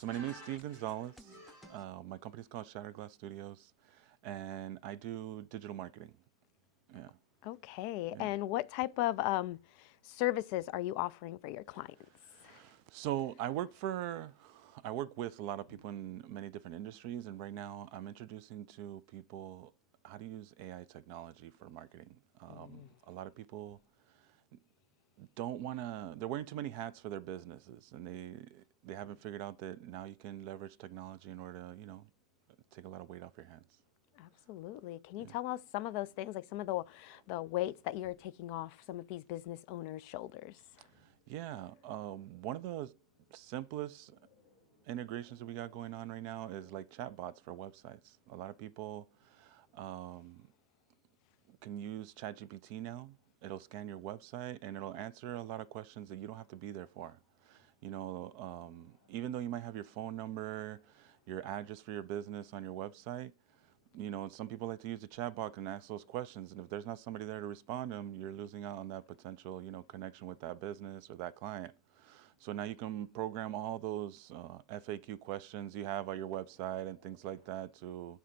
So my name is Steve Gonzalez. My company is called Shadowglass Studios, and I do digital marketing. Yeah, Okay, yeah. and what type of services are you offering for your clients? So I work with a lot of people in many different industries, and right now I'm introducing to people how to use AI technology for marketing. A lot of people don't want to, they're wearing too many hats for their businesses, and they haven't figured out that now you can leverage technology in order to, take a lot of weight off your hands. Absolutely. Can you Yeah. tell us some of those things, like some of the weights that you're taking off some of these business owners' shoulders? Yeah, one of the simplest integrations that we got going on right now is like chatbots for websites. A lot of people um, can use ChatGPT now. It'll scan your website and it'll answer a lot of questions that you don't have to be there for. Even though you might have your phone number, your address for your business on your website, some people like to use the chatbot and ask those questions. And if there's not somebody there to respond to them, you're losing out on that potential, connection with that business or that client. So now you can program all those FAQ questions you have on your website and things like that to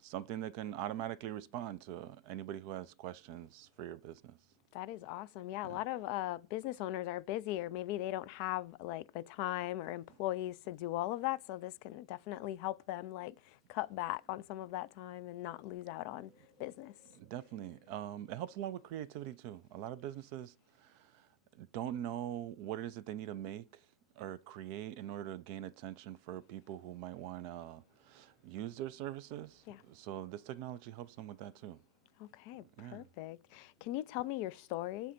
something that can automatically respond to anybody who has questions for your business. That is awesome. Yeah, a Yeah, lot of business owners are busy, or maybe they don't have like the time or employees to do all of that. So this can definitely help them like cut back on some of that time and not lose out on business. definitely. It helps a lot with creativity too. A lot of businesses don't know what it is that they need to make or create in order to gain attention for people who might want to use their services. Yeah. So this technology helps them with that too. Okay, Yeah. perfect. Can you tell me your story?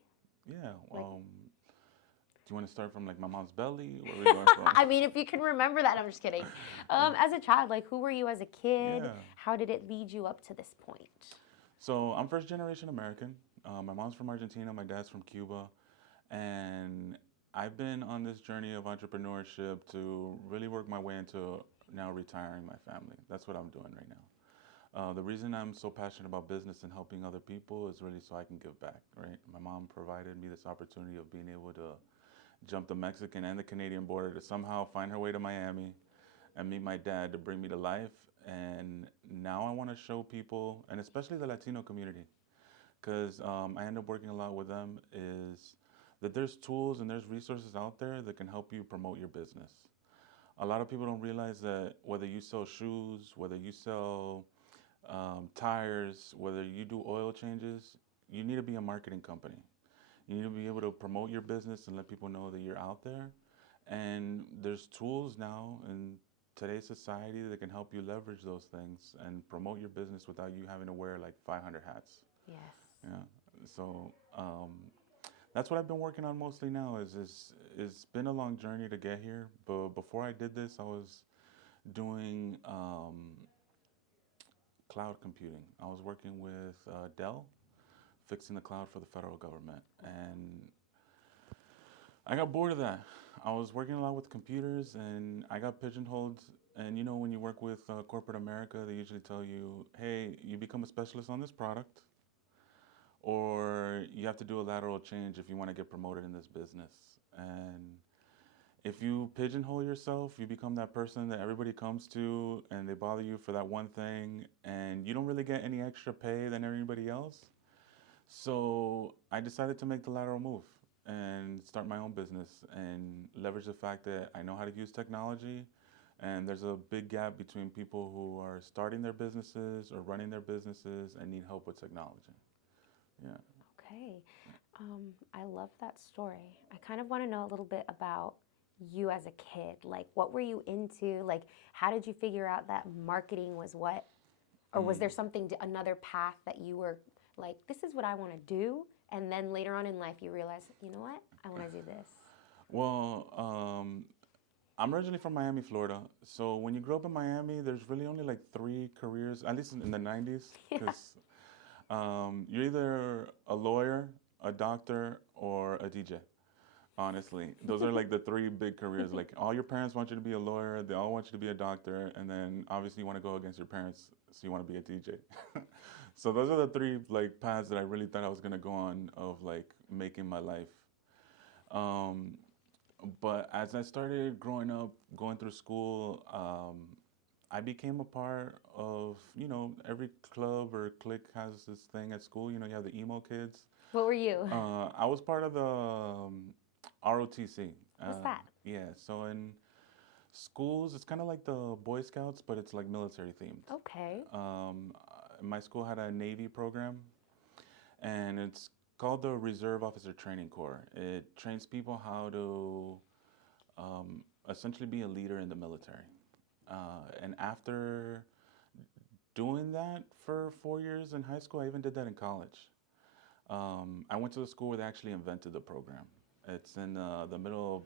Yeah. Like, Do you want to start from like my mom's belly? Where are we going from? I mean, if you can remember that, I'm just kidding. As a child, like, who were you as a kid? Yeah. How did it lead you up to this point? So I'm first generation American. My mom's from Argentina, my dad's from Cuba. And I've been on this journey of entrepreneurship to really work my way into now retiring my family. That's what I'm doing right now. The reason I'm so passionate about business and helping other people is really so I can give back, right? My mom provided me this opportunity of being able to jump the Mexican and the Canadian border to somehow find her way to Miami and meet my dad to bring me to life. And now I want to show people, and especially the Latino community, because I end up working a lot with them, is that there's tools and there's resources out there that can help you promote your business. A lot of people don't realize that whether you sell shoes, whether you sell tires, whether you do oil changes, you need to be a marketing company. You need to be able to promote your business and let people know that you're out there. And there's tools now in today's society that can help you leverage those things and promote your business without you having to wear like 500 hats. Yes. Yeah. So that's what I've been working on mostly now. It's been a long journey to get here, but before I did this, I was doing cloud computing. I was working with Dell, fixing the cloud for the federal government, and I got bored of that. I was working a lot with computers, and I got pigeonholed. And when you work with corporate America, they usually tell you, "Hey, you become a specialist on this product, or you have to do a lateral change if you want to get promoted in this business." And if you pigeonhole yourself, you become that person that everybody comes to and they bother you for that one thing, and you don't really get any extra pay than everybody else. So I decided to make the lateral move and start my own business and leverage the fact that I know how to use technology. And there's a big gap between people who are starting their businesses or running their businesses and need help with technology. Yeah. Okay. I love that story. I kind of want to know a little bit about you as a kid. Like, what were you into? Like, how did you figure out that marketing was what? Or was there something, another path that you were like, this is what I want to do? And then later on in life, you realize, you know what? I want to do this. Well, I'm originally from Miami, Florida. So when you grow up in Miami, there's really only like three careers, at least in the 90s, Yeah. because you're either a lawyer, a doctor, or a DJ. Honestly, those are like the three big careers. Like all your parents want you to be a lawyer, they all want you to be a doctor, and then obviously you want to go against your parents, so you want to be a DJ. So those are the three like paths that I really thought I was gonna go on of like making my life. Um, But as I started growing up, going through school, I became a part of, every club or clique has this thing at school. You have the emo kids. What were you? I was part of the ROTC. What's that? Yeah, so in schools, it's kind of like the Boy Scouts, but it's like military themed. Okay. My school had a Navy program, and it's called the Reserve Officer Training Corps. It trains people how to essentially be a leader in the military. And after doing that for 4 years in high school, I even did that in college. I went to the school where they actually invented the program. It's in the middle of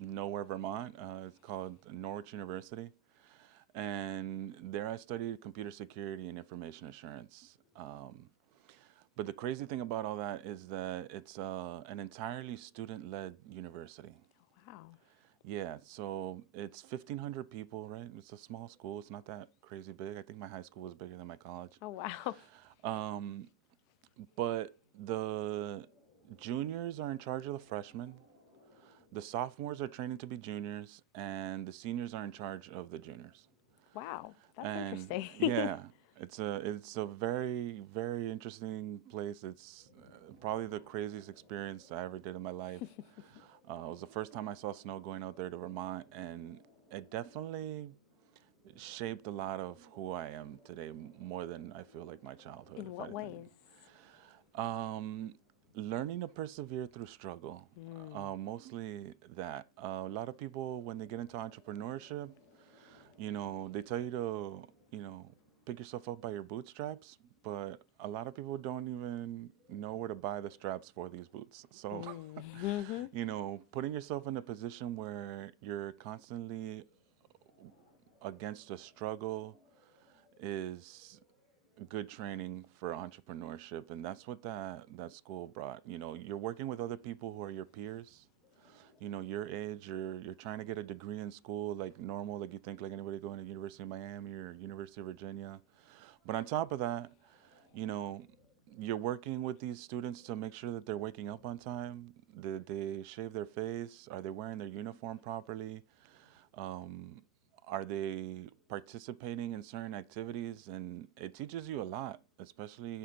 nowhere, Vermont. It's called Norwich University. And there I studied computer security and information assurance. But the crazy thing about all that is that it's an entirely student-led university. Wow. Yeah, so it's 1,500 people, right? It's a small school. It's not that crazy big. I think my high school was bigger than my college. Oh, wow. Um, but the juniors are in charge of the freshmen. The sophomores are training to be juniors, and the seniors are in charge of the juniors. Wow. That's And interesting. yeah, it's a very very interesting place. It's probably the craziest experience I ever did in my life. It was the first time I saw snow going out there to Vermont, and it definitely shaped a lot of who I am today more than I feel like my childhood. In if what anything. ways? Um, Learning to persevere through struggle, mostly that. A lot of people, when they get into entrepreneurship, they tell you to, pick yourself up by your bootstraps, but a lot of people don't even know where to buy the straps for these boots. So, Mm-hmm. putting yourself in a position where you're constantly against a struggle is good training for entrepreneurship, and that's what that school brought. You're working with other people who are your peers, your age. You're trying to get a degree in school like normal, like you think like anybody going to University of Miami or University of Virginia. But on top of that, you know you're working with these students to make sure that they're waking up on time, that they shave their face, are they wearing their uniform properly, um, are they participating in certain activities, and it teaches you a lot, especially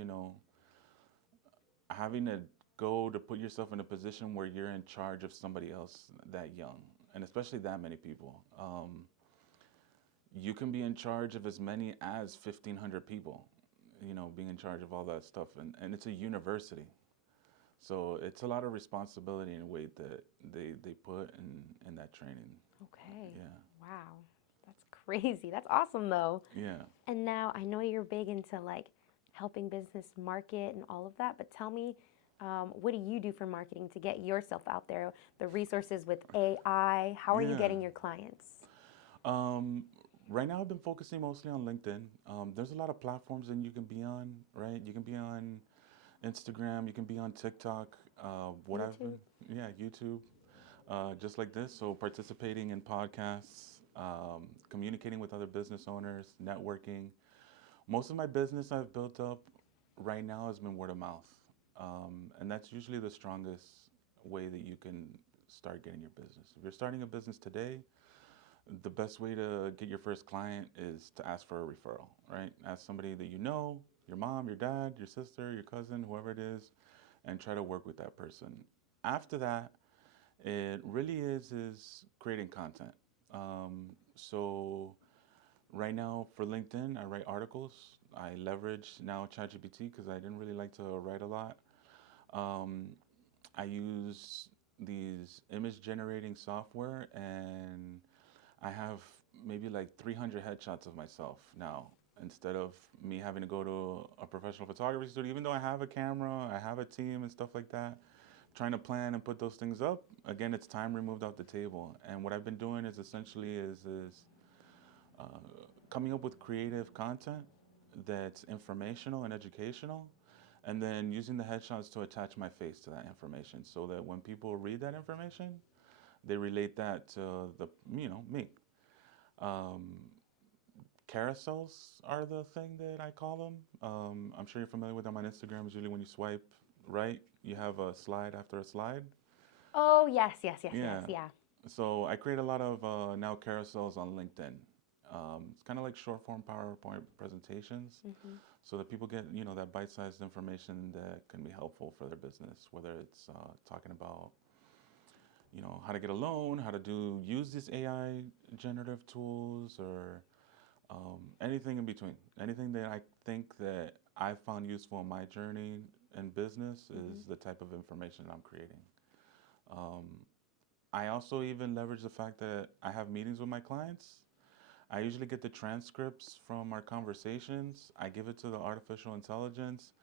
having to go to put yourself in a position where you're in charge of somebody else that young, and especially that many people. You can be in charge of as many as 1,500 people, being in charge of all that stuff, and it's a university. So it's a lot of responsibility and weight that they put in that training. Okay. Yeah. Wow. That's crazy. That's awesome though. Yeah. And now I know you're big into like helping business market and all of that, but tell me, what do you do for marketing to get yourself out there? The resources with AI, how are you Yeah. getting your clients? Um, right now, I've been focusing mostly on LinkedIn. There's a lot of platforms that you can be on, right? You can be on Instagram, you can be on TikTok. What I've YouTube? been, yeah, YouTube, just like this. So participating in podcasts, communicating with other business owners, networking. Most of my business I've built up right now has been word of mouth, and that's usually the strongest way that you can start getting your business. If you're starting a business today, the best way to get your first client is to ask for a referral, right? Ask somebody that you know, your mom, your dad, your sister, your cousin, whoever it is, and try to work with that person. After that, it really is creating content. So right now for LinkedIn, I write articles. I leverage now ChatGPT because I didn't really like to write a lot. Um, I use these image generating software, and I have maybe like 300 headshots of myself now, instead of me having to go to a professional photography studio. Even though I have a camera, I have a team and stuff like that, trying to plan and put those things up, again, it's time removed off the table. And what I've been doing is essentially is uh, coming up with creative content that's informational and educational, and then using the headshots to attach my face to that information, so that when people read that information, they relate that to me. Um, Carousels are the thing that I call them. I'm sure you're familiar with them on Instagram. Usually when you swipe right, you have a slide after a slide. Oh, yes, yes, yes, yes, Yeah. yeah. So I create a lot of now carousels on LinkedIn. It's kind of like short form PowerPoint presentations, Hmm. so that people get, that bite-sized information that can be helpful for their business, whether it's talking about, how to get a loan, how to use these AI generative tools, or anything in between. Anything that I think that I found useful in my journey in business Hmm. is the type of information I'm creating. Um, I also even leverage the fact that I have meetings with my clients. I usually get the transcripts from our conversations. I give it to the artificial intelligence,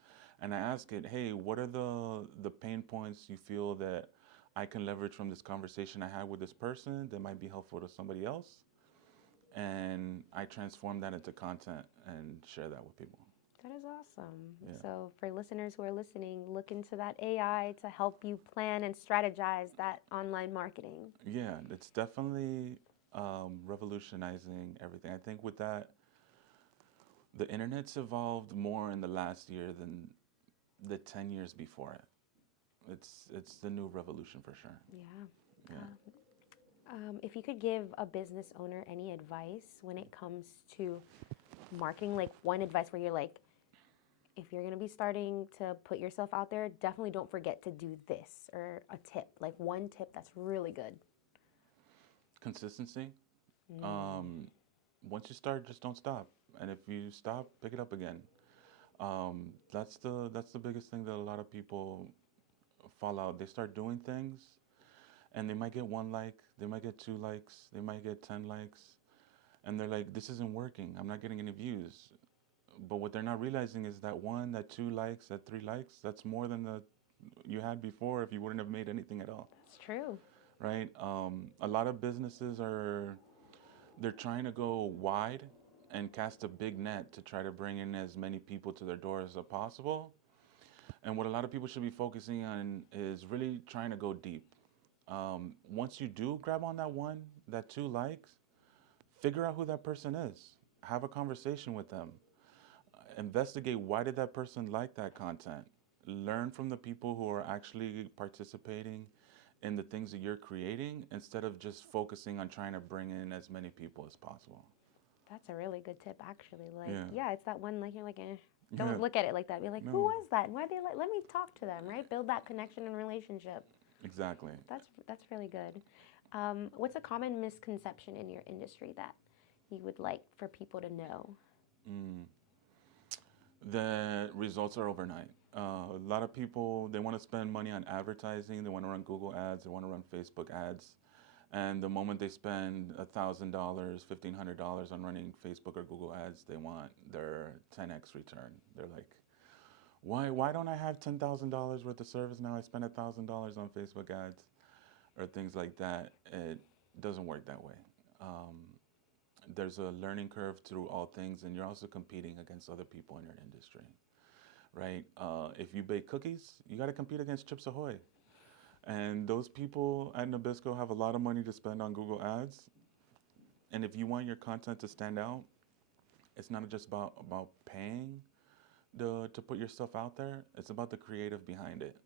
and I ask it, "Hey, what are the pain points you feel that I can leverage from this conversation I had with this person that might be helpful to somebody else?" And I transform that into content and share that with people. That is awesome. Yeah. So, for listeners who are listening, look into that AI to help you plan and strategize that online marketing. Yeah, it's definitely revolutionizing everything. I think with that, the internet's evolved more in the last year than the 10 years before it. It's the new revolution for sure. Yeah. Yeah. If you could give a business owner any advice when it comes to marketing, like one advice where you're like, if you're going to be starting to put yourself out there, definitely don't forget to do this, or a tip, like one tip that's really good. Consistency. Mm. Um, Once you start, just don't stop. And if you stop, pick it up again. That's the biggest thing that a lot of people fall out. They start doing things, and they might get one like, they might get two likes, they might get 10 likes, and they're like, "This isn't working. I'm not getting any views." But what they're not realizing is that one, that two likes, that three likes, that's more than the you had before if you wouldn't have made anything at all, That's true. right? A lot of businesses they're trying to go wide and cast a big net to try to bring in as many people to their doors as possible. And what a lot of people should be focusing on is really trying to go deep. Once you do grab on that one, that two likes, figure out who that person is. Have a conversation with them. Investigate why did that person like that content. Learn from the people who are actually participating in the things that you're creating instead of just focusing on trying to bring in as many people as possible. That's a really good tip, actually. Like, Yeah. yeah, it's that one, like, you're like, eh. Yeah. Don't look at it like that. Be like, who No. was that? And why they like? Let me talk to them, right? Build that connection and relationship. Exactly. That's really good. What's a common misconception in your industry that you would like for people to know? Mm. The results are overnight. A lot of people they want to spend money on advertising. They want to run Google ads. They want to run Facebook ads. And the moment they spend $1,000, $1,500 on running Facebook or Google ads, they want their 10x return. They're like, why don't I have $10,000 worth of service now? I spend $1,000 on Facebook ads or things like that. It doesn't work that way. Um, there's a learning curve through all things, and you're also competing against other people in your industry, right? If you bake cookies, you got to compete against Chips Ahoy. And those people at Nabisco have a lot of money to spend on Google Ads. And if you want your content to stand out, it's not just about paying to put your stuff out there. It's about the creative behind it.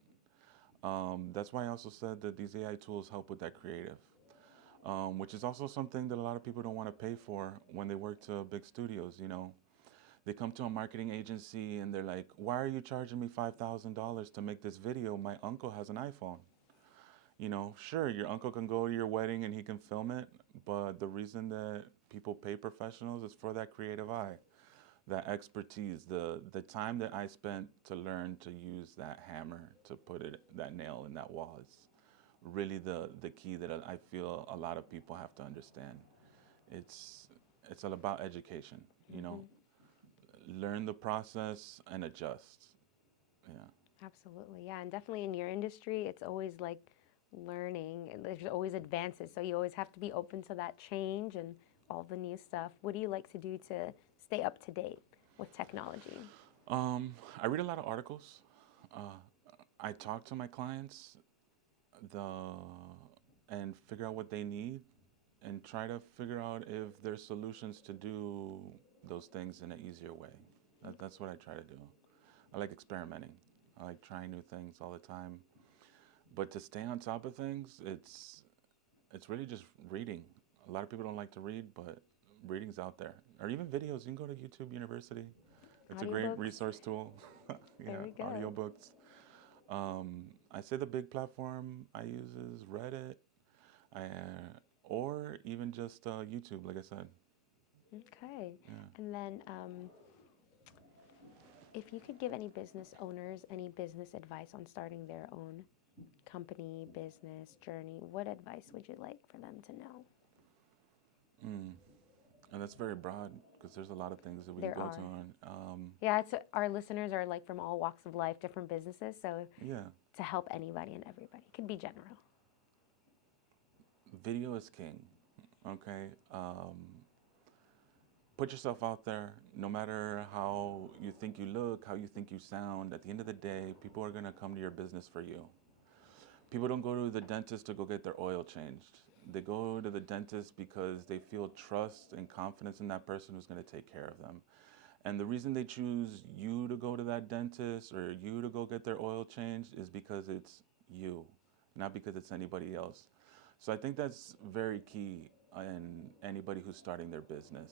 That's why I also said that these AI tools help with that creative, which is also something that a lot of people don't want to pay for when they work to big studios. They come to a marketing agency and they're like, "Why are you charging me $5,000 to make this video? My uncle has an iPhone." Sure, your uncle can go to your wedding and he can film it, but the reason that people pay professionals is for that creative eye, that expertise, the time that I spent to learn to use that hammer to put that nail in that wall is really the key that I feel a lot of people have to understand. It's it's all about education, you know. Hmm. Learn the process and adjust. Yeah. Absolutely, yeah, and definitely in your industry, it's always like learning, and there's always advances. So you always have to be open to that change and all the new stuff. What do you like to do to stay up to date with technology? I read a lot of articles. Uh, I talk to my clients the and figure out what they need and try to figure out if there's solutions to do those things in an easier way. That's what I try to do. I like experimenting. I like trying new things all the time. But to stay on top of things, it's really just reading. A lot of people don't like to read, but reading's out there. Or even videos. You can go to YouTube University. It's a great Audiobooks. resource tool. Yeah, Very good. audiobooks. I say the big platform I use is Reddit, I, or even just YouTube, like I said. Okay. Yeah. And then, if you could give any business owners any business advice on starting their own company, business, journey, what advice would you like for them to know? Mm. And that's very broad because there's a lot of things that we can There go to are. on. Yeah, it's our listeners are like from all walks of life, different businesses, so Yeah, to help anybody and everybody. It could be general. video is king. Okay. Put yourself out there. No matter how you think you look, how you think you sound, at the end of the day, people are going to come to your business for you. People don't go to the dentist to go get their oil changed. They go to the dentist because they feel trust and confidence in that person who's going to take care of them. And the reason they choose you to go to that dentist or you to go get their oil changed is because it's you, not because it's anybody else. So I think that's very key in anybody who's starting their business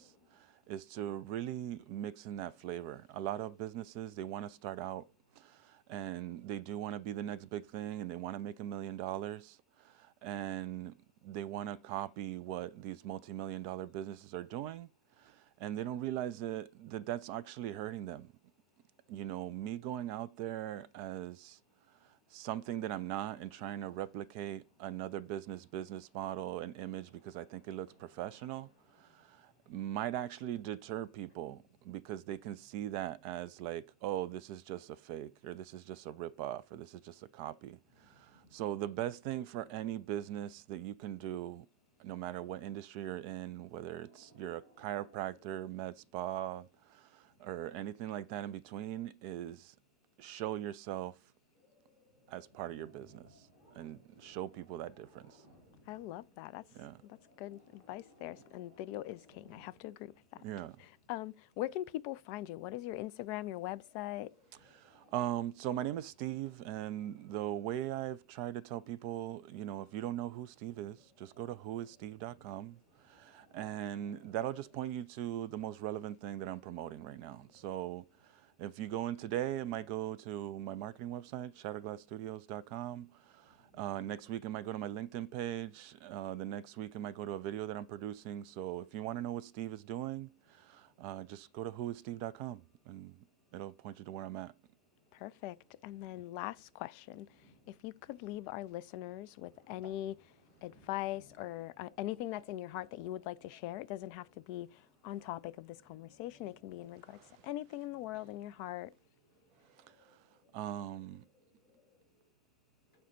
is to really mix in that flavor. A lot of businesses, they want to start out and they do want to be the next big thing and they want to make $1 million and they want to copy what these multi-million-dollar businesses are doing and they don't realize that that's actually hurting them. You know, me going out there as something that I'm not and trying to replicate another business model and image because I think it looks professional might actually deter people because they can see that as like, oh, this is just a fake or this is just a ripoff or this is just a copy. So the best thing for any business that you can do, no matter what industry you're in, whether it's you're a chiropractor, med spa, or anything like that in between, is show yourself as part of your business and show people that difference. I love that. Yeah. That's good advice there. And video is king. I have to agree with that. Yeah. Where can people find you? What is your Instagram, your website? So my name is Steve, and the way I've tried to tell people, you know, if you don't know who Steve is, just go to whoissteve.com, and that'll just point you to the most relevant thing that I'm promoting right now. So if you go in today, it might go to my marketing website, shadowglassstudios.com. Next week, it might go to my LinkedIn page. The next week, it might go to a video that I'm producing. So if you want to know what Steve is doing, just go to whoissteve.com, and it'll point you to where I'm at. Perfect. And then last question. If you could leave our listeners with any advice or anything that's in your heart that you would like to share, it doesn't have to be on topic of this conversation. It can be in regards to anything in the world in your heart. Um,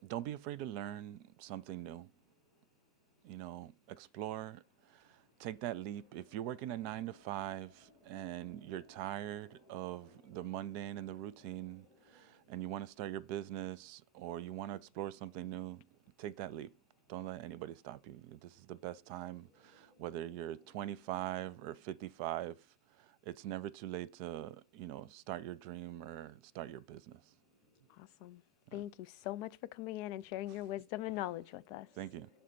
don't be afraid to learn something new. You know, explore, take that leap. If you're working a 9 to 5 and you're tired of the mundane and the routine, and you want to start your business or you want to explore something new, take that leap. Don't let anybody stop you. This is the best time, whether you're 25 or 55. It's never too late to, you know, start your dream or start your business. Awesome. Thank you so much for coming in and sharing your wisdom and knowledge with us. Thank you.